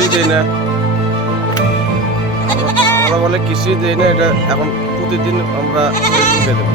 কিছুই দেয় না, ওরা বলে কিছুই দেয় না। এটা এখন প্রতিদিন আমরা ফেসবুকে দেবো।